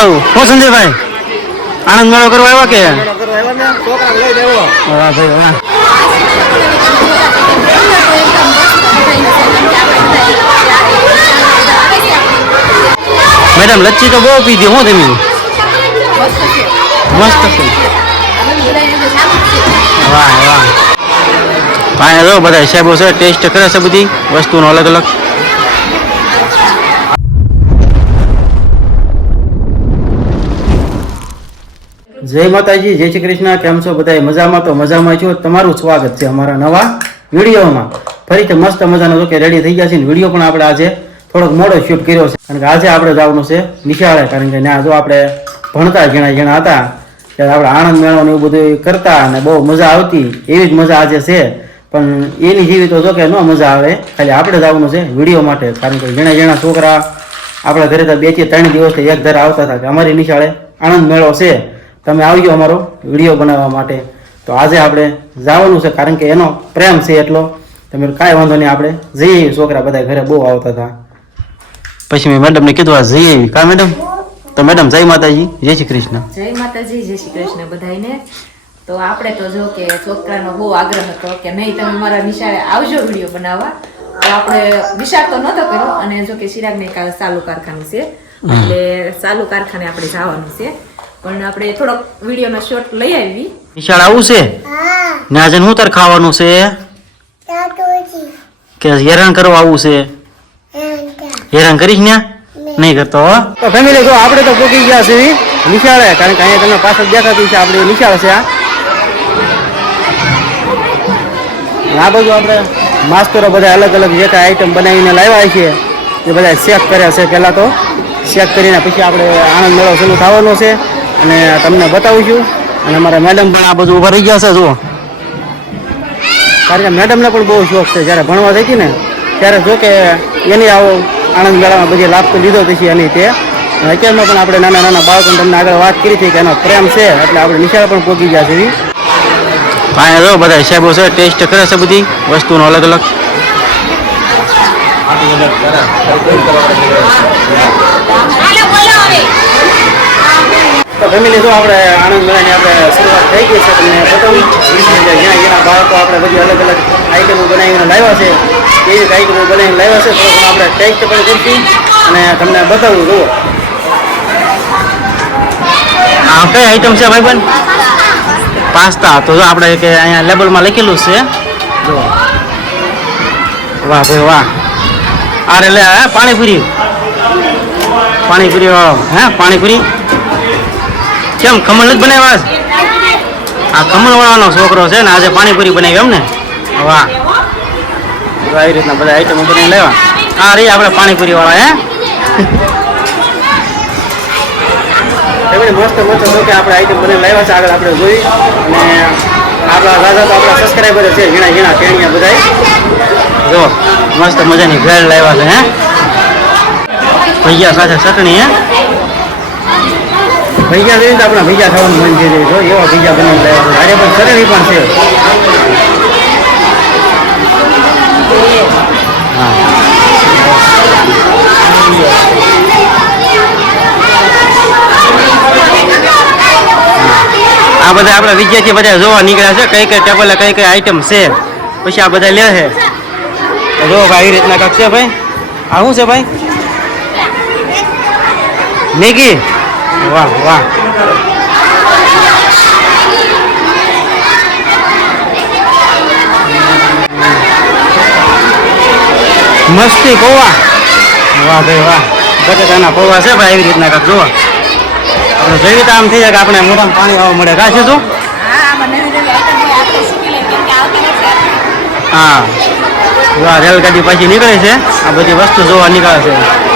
બતાવું હું સંજયભાઈ, આનંદ મેળો કરવા આવ્યા કે? મેડમ, લચ્છી તો બહુ પીધી, હું તમે? મસ્ત છે. વાહ વાહ. ભાઈ જો બધા હિસાબો છે, ટેસ્ટ કરે છે બધી વસ્તુનો અલગ અલગ જય માતાજી, જય શ્રી કૃષ્ણ, કેમ છો બધા મજામાં તો મજામાં છો? તમારું સ્વાગત છે અમારા નવા વિડીયોમાં. ફરીથી મસ્ત મજાનો જો કે રેડી થઈ ગયા છે વીડિયો પણ આપણે આજે થોડોક મોડો શૂટ કર્યો છે. કારણ કે આજે આપણે જવાનું છે નિશાળે. કારણ કે ત્યાં જો આપણે ભણતા જેણા જેણા હતા, ત્યારે આપણે આનંદ ને એવું બધું કરતા અને બહુ મજા આવતી. એવી જ મજા આજે છે. પણ એની જેવી તો જો કે ન મજા આવે. ખાલી આપણે જવાનું છે વીડિયો માટે. કારણ કે જેણા જેણા છોકરા આપણા ઘરે તો બેથી ત્રણ દિવસથી એક ધારા આવતા હતા કે અમારી નિશાળે આનંદ મેળો છે. તમે આવજો અમારો વીડિયો બનાવવા માટે. તો આજે આપણે જવાનું છે કારણ કે એનો પ્રેમ છે એટલો. તમે કાંઈ વાંધો નહીં આપણે જઈએ છોકરા બધા ઘરે બહુ આવતા હતા. પછી મેં મેડમને કીધું આ જઈએ કા મેડમ? તો મેડમ જય માતાજી જય શ્રી કૃષ્ણ. જય માતાજી જય શ્રી કૃષ્ણ બધાને તો આપણે તો જો કે છોકરાનો બહુ આગ્રહ હતો કે નહીં તમે મારા નિશાળે આવજો વીડિયો બનાવવા. તો આપણે વિચાર તો નહોતો કર્યો અને જો કે ચિરાગને ચાલુ કારખાનું છે. એટલે ચાલુ કારખાને આપણે જવાનું છે. પણ આપણે થોડોક વિડીયોનો શોર્ટ લઈ આવી નિશાળ આવું છે? ને આજે શું તાર ખાવાનું છે? કે હેરાન કરવા આવું છે? હેરાન કરીશ ને નહીં કરતો તો ફેમિલી જો આપણે તો પોકી ગયા છે નિશાળે કારણ કે અહીંયા તમે પાછળ દેખાતી છે આપણે નિશાળ છે આ. આ બધું આપણે માસ્તરો બધા અલગ અલગ જે કાંઈ આઈટમ બનાવીને લાવ્યા છે એ બધા ચેક કર્યા છે પહેલાં તો. ચેક કરીને પછી આપણે આનંદ મેળો શરૂ થવાનો છે. અને તમને બતાવીશું અને અમારા મેડમ પણ આ બધું ઊભા રહી ગયા છે જુઓ. કારણ કે મેડમને પણ બહુ શોખ છે જ્યારે ભણવા જતી ને ત્યારે જો કે એની આવો આણંદ મેળામાં બધી લાભ તો લીધો પછી એની તે. અને અત્યારમાં પણ આપણે નાના નાના બાળકોને તમને આગળ વાત કરી હતી કે એનો પ્રેમ છે એટલે આપણે નિશાળ પણ પહોંચી ગયા છે. અહીંયા જો બધા સાહેબો છે ટેસ્ટ કરે છે બધી વસ્તુનો અલગ અલગ. તો ફેમિલી જો આપણે આનંદ મેળાની આપણે શરૂઆત થઈ ગઈ છે, તમને બતાવું જ્યાં જ્યાં બાળકો આપણે બધી અલગ અલગ આઈટમો બનાવીને લાવ્યા છે. એવી આઈટમો બનાવીને લાવ્યા છે થોડું આપણે ટેસ્ટ પણ કરશું અને તમને બતાવું, જુઓ. આ કઈ આઈટમ છે ભાઈબંધ પાસ્તા. તો જો આપણે કે અહીંયા લેબલમાં લખેલું છે. જો વાહ ભાઈ વાહ. અરે લે પાણીપુરી. પાણીપુરી હે, પાણીપુરી. કેમ? ખમણ નથી બનાવ્યા? આ ખમણ વાળાનો છોકરો છે ને આજે પાણીપુરી બનાવી એમ ને વાહ આવી રીતના બધા આઈટમો બનાવી લેવા. આ રહી આપણે પાણીપુરી વાળા હે? એમણે મસ્ત મસ્ત જો કે આપણે આઈટમ બનાવી લાવ્યા છે. આગળ આપણે જોઈ. અને આપણા તો આપણા સબસ્ક્રાઈબર છે ઝીણા ઝીણા ટેણિયા બધા જો મસ્ત મજાની ભેળ લાવ્યા છે હે? ભૈયા સાથે ચટણી હે? ભૈયા લઈને તો આપણા ભૈયા ખાવાનું મન થઈ રહ્યું છે, એવા ભૈયા બની જાય આજે પણ ચટણી પણ છે. આ બધા આપણા વિદ્યાર્થી બધા જોવા નીકળ્યા છે, કઈ કઈ ટેબલે કઈ કઈ આઈટમ છે. પછી આ બધા લે છે. જો ભાઈ રીતના કાક છે ભાઈ. આ શું છે ભાઈ? મેગી? વાહ વાહ. મસ્તી પૌવા. વાહ ભાઈ વાહ. બટેટાના પૌવા છે ભાઈ એવી રીતના કાંક જોવા આપણે જોઈએ તો આમ થઈ જાય કે આપણે મોઢામાં પાણી આવવા મળે. કાશે શું હા. વાહ રેલગાડી પાછી નીકળે છે. આ બધી વસ્તુ જોવા નીકળે છે.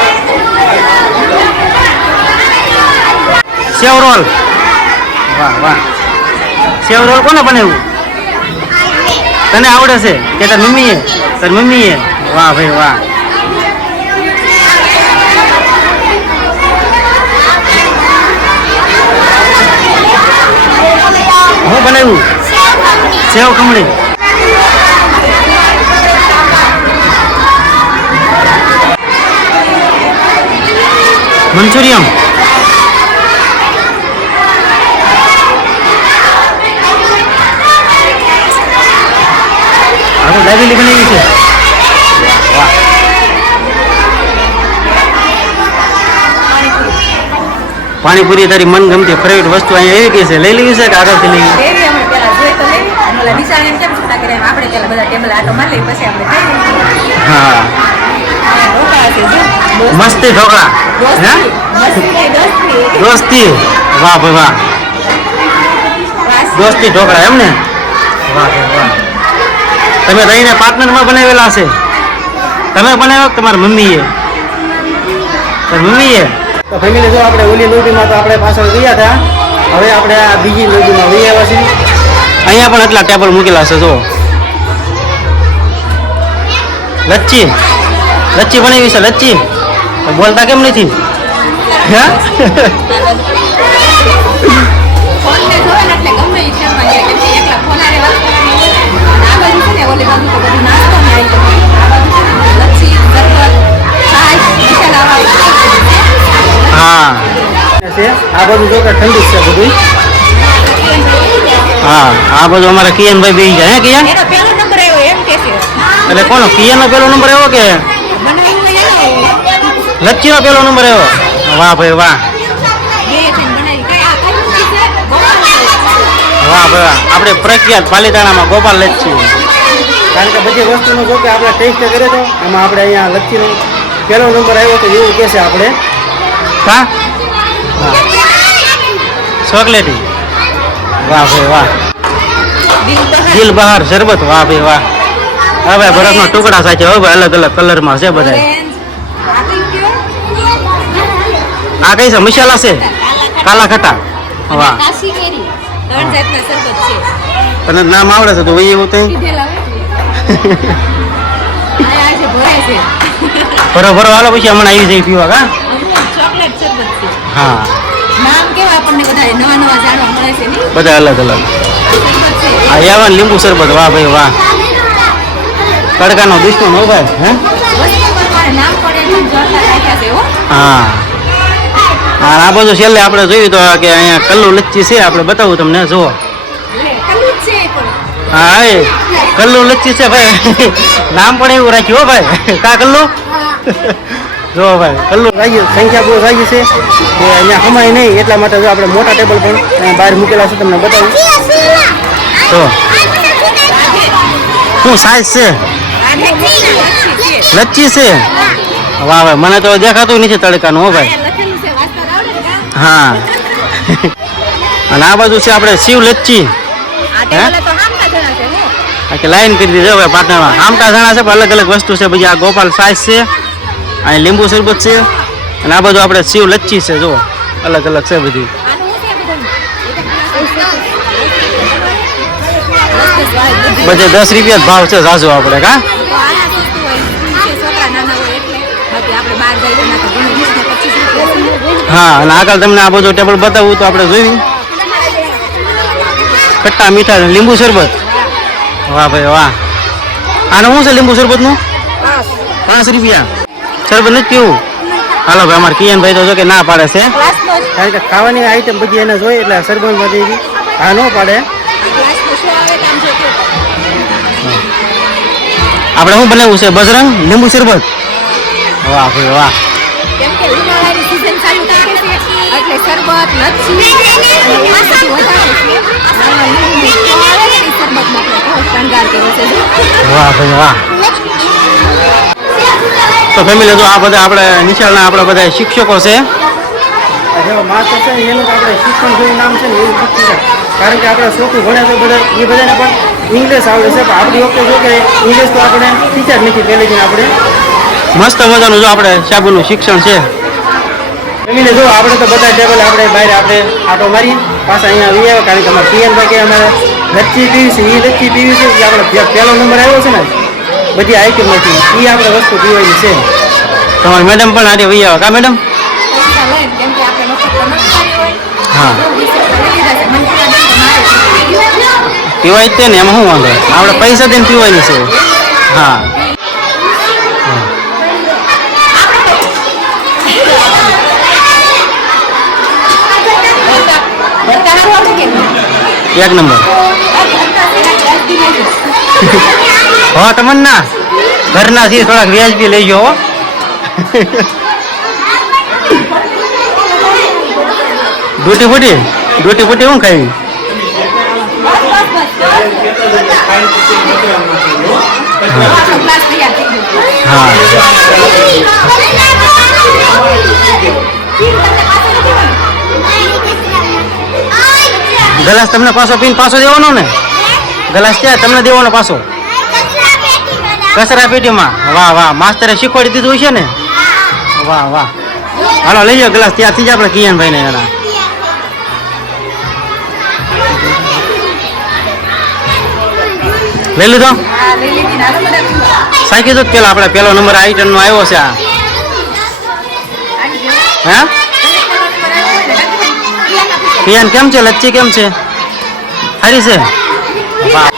સેવ રોલ વાહ વાહ. સેવ રોલ કોને બનાવ્યું? તને આવડે છે કે તાર મમ્મીએ? તાર મમ્મીએ? વાહ, ભાઈ, વાહ. હું બનાવ્યું? સેવ ખમણી. મંચુરિયમ કેટલી બનાવી છે. પાણીપુરી તારી મનગમતી ફેવરેટ વસ્તુ અહીંયા એવી કઈ છે? લઈ લેવી છે કે આગળથી લઈ હા. મસ્તી ઢોકળા. દોસ્તી. વાહ ભાઈ વાહ. દોસ્તી ઢોકળા એમ ને? વાહ વાહ. તમે રહીને પાર્ટનરમાં બનાવેલા છે તમે બનાવ્યો તમારા મમ્મીએ? મમ્મીએ? તો ફેમિલી જો આપણે ઓલી લોટીમાં તો આપણે પાછળ ગયા હતા હવે આપણે આ બીજી લોટીમાં વહી આવ્યા છીએ. અહીંયા પણ એટલા ટેબલ મૂકેલા છે જો. લચ્છી લચ્છી બનાવી છે લચ્છી. બોલતા કેમ નથી? હે? આ બધું જો કે ઠંડુ જ છે બધું હા આ બધું અમારા કિયનભાઈ બેસી જાય હે કિયન એનો પહેલો નંબર આવ્યો એમ કે છે એટલે કોનો કિયનનો પેલો નંબર આવ્યો કે બનાવ્યું હોય એનો લચ્છીનો પેલો નંબર આવ્યો વાહ ભાઈ વાહ બે થઈને બનાવી કઈ આ ખાલી છે ગોપાલ વાહ ભાઈ વાહ આપણે પ્રખ્યાત પાલીતાણામાં ગોપાલ લચ્છી કારણ કે બધી વસ્તુનો જો કે આપણે ટેસ્ટ કર્યો હતો એમાં આપણે અહીંયા લચ્છીનો પહેલો નંબર આવ્યો તો એવું કહેશે આપણે. હા. ચોકલેટી. વાહ ભાઈ વાહ. દિલ બહાર શરબત. વાહ ભાઈ વાહ. હવે બરફના ટુકડા સાથે હવે અલગ અલગ કલરમાં છે બધા આ કઈ છે? મસાલા છે? કાલા ખટા. વાહ. તને નામ આવડે છે તો વહી એવું છે ભરો ભરો હાલો પછી હમણાં આવી જઈ પીવા કા? હા. આપણને બધા નવા નવા જાણવા મળે છે નહીં? બધા અલગ અલગ. આ શરબત છે. લીંબુ શરબત વાહ ભાઈ વાહ. તડકાનો દુશ્મન હો ભાઈ હે? હો આ બધું છેલ્લે આપણે જોયું તો કે અહીંયા કલ્લુ લચ્છી છે આપણે બતાવું તમને જુઓ. હા એ કલ્લુ લચ્છી છે ભાઈ. નામ પણ એવું રાખ્યું હો ભાઈ. કા કલ્લુ? જો ભાઈ કલ્લુ. રાખ્યું. સંખ્યા બહુ રાખી છે. કે અહીંયા સમય નહીં એટલા માટે જો આપણે મોટા ટેબલ પણ બહાર મૂકેલા છે તમને બતાવું. તો શું સાઈઝ છે? લચ્ચી છે? વાહ ભાઈ મને તો દેખાતું નથી તડકાનું હો ભાઈ? હા. અને આ બાજુ છે આપણે શિવ લચ્ચી જણા લાઈન કરી દીધી હવે પાટણમાં. આમટા ધાણા છે પણ અલગ અલગ વસ્તુ છે. પછી આ ગોપાલ સાઈઝ છે. અહીં લીંબુ શરબત છે અને આ બધું આપણે શિવ લચ્છી છે જો અલગ અલગ છે બધી? બધે દસ રૂપિયા જ ભાવ છે ઝાઝો આપણે કા. હા અને આગળ તમને આ બધું ટેબલ બતાવવું તો આપણે જોયું ખટ્ટા મીઠા લીંબુ શરબત. વાહ ભાઈ વાહ. આનું શું છે લીંબુ શરબતનું? પાંચ રૂપિયા. શરબત નથી પીવું હાલો ભાઈ અમારે કિયનભાઈ તો જો કે ના પાડે છે. કારણ કે ખાવાની આઈટમ બધી એને જોઈએ એટલે શરબતમાં બધી આ ન પાડે. આપણે શું બનાવવું છે? બજરંગ? લીંબુ શરબત? વાહ ભાઈ વાહ. શરબત. વાહ ભાઈ વાહ. તો ફેમિલી તો આ બધા આપણે નિશાળના આપણા બધા શિક્ષકો છે. માસ્ટર છે એનું આપણે શિક્ષણ જેવું નામ છે ને એવું શિક્ષણ કારણ કે આપણે છોકરું ભણે તો બધા એ બધાને પણ ઇંગ્લિશ આવડે છે. પણ આપણી વખતે જો કે ઇંગ્લિશ તો આપણે ટીચર નથી પહેલેથી આપણે. મસ્ત મજાનું જો આપણે સાબુનું શિક્ષણ છે. ફેમિલી જો આપણે તો બધા ટેબલ આપણે બહાર આપણે આટો મારી પાછા અહીંયા આવી આવ્યા. કારણ કે અમારે પીએન કે અમારે લચ્છી પીવી છે એ લચ્છી પીવી છે એ આપણે પહેલો નંબર આવ્યો છે ને. બધી આઈટમ નથી. એ આપણે વસ્તુ પીવાની છે. તમારી મેડમ પણ આજે વહી આવે. કા મેડમ. હા. પીવાય જ તે ને એમાં શું વાંધો? આપણે પૈસા દઈને પીવાની છે. હા? એક નંબર. હો તમન્ના. ઘરના છે થોડાક વ્યાજબી લઈ હો. ડૂટી ફૂટી? ડૂટી ફૂટી શું ખાઈ? ગ્લાસ તમને પાછો પીને પાછો દેવાનો ને? ગલાસ ક્યાં? તમને દેવાનો પાછો. કચરા પેટીમાં વાહ વાહ. માસ્તરે શીખવાડી દીધું છે ને? વાહ વાહ. હાલો, લઈ જાઓ ગ્લાસ. ત્યાંથી જ આપણે કિયાનભાઈ ને એના. લઈ લીધો. સાચી તો પેલા આપણે. પેલો નંબર આઈટમ નો આવ્યો છે આ. હે. કિયાન કેમ છે? લચ્છી કેમ છે? સારી છે? વાહ.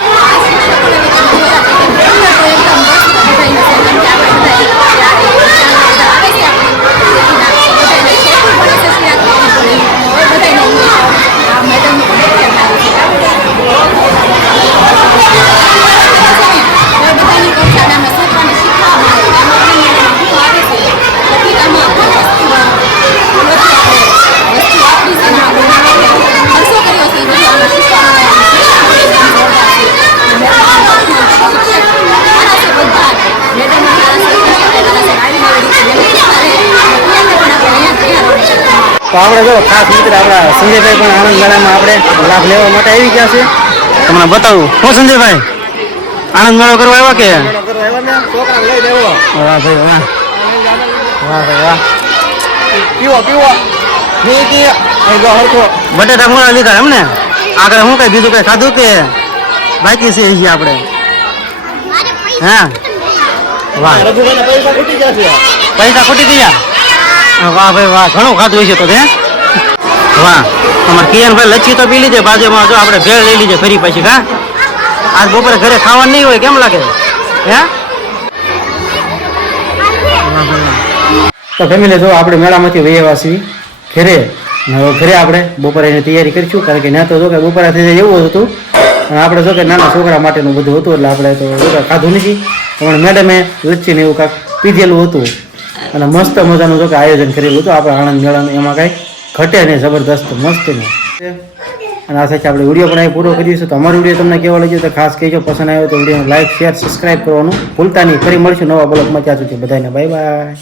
તો આપણે જો ખાસ મિત્ર આપણા સંજયભાઈ પણ આનંદ મેળામાં આપણે લાભ લેવા માટે આવી ગયા છે. તમને બતાવું. હું સંજયભાઈ? આનંદ મેળો કરવા આવ્યા કે? વાહ ભાઈ વાહ. વાહ ભાઈ વાહ. પીવો પીવો. બટેટા મોડા લીધા એમ ને આગળ હું કઈ બીજું કઈ ખાધું કે? બાકી છે હજી આપણે. હા. વાહ. પૈસા ખૂટી પૈસા ખૂટી ગયા? વાહ ભાઈ, વાહ. ઘણું ખાધું હશે તો તે વાહ. અમારે કિયાનભાઈ લચ્છી તો પી લીધે. બાજુમાં જો આપણે ભેળ લઈ લીધે ફરી પછી, હા? આજ બપોરે ઘરે ખાવાનું નહીં હોય, કેમ લાગે? હે? તો ફેમિલી જો આપણે મેળામાંથી વૈયાવાસી ઘરે ઘરે આપણે બપોરે એની તૈયારી કરીશું, કારણ કે ત્યાં તો જો કે બપોરે થઈ જાય એવું હતું. અને આપણે જો કે નાના છોકરા માટેનું બધું હતું, એટલે આપણે તો ખાધું નથી. પણ મેડમે લચ્છીને એવું કાંક પીધેલું હતું. અને મસ્ત મજાનું જો કે આયોજન કરેલું હતું. આપણે આણંદ, મેળાનું એમાં કાંઈ ઘટે નહીં, જબરદસ્ત, મસ્ત નહીં. અને આ સાથે આપણે વીડિયો પણ અહીં પૂરો કરીશું તો અમારો વીડિયો તમને કેવો લાગ્યો તો ખાસ કહેજો. પસંદ આવ્યો તો વિડીયોને લાઈક શેર સબસ્ક્રાઈબ કરવાનું ભૂલતા નહીં. ફરી મળશું નવા બ્લોગમાં. ત્યાં સુધી બધાને બાય બાય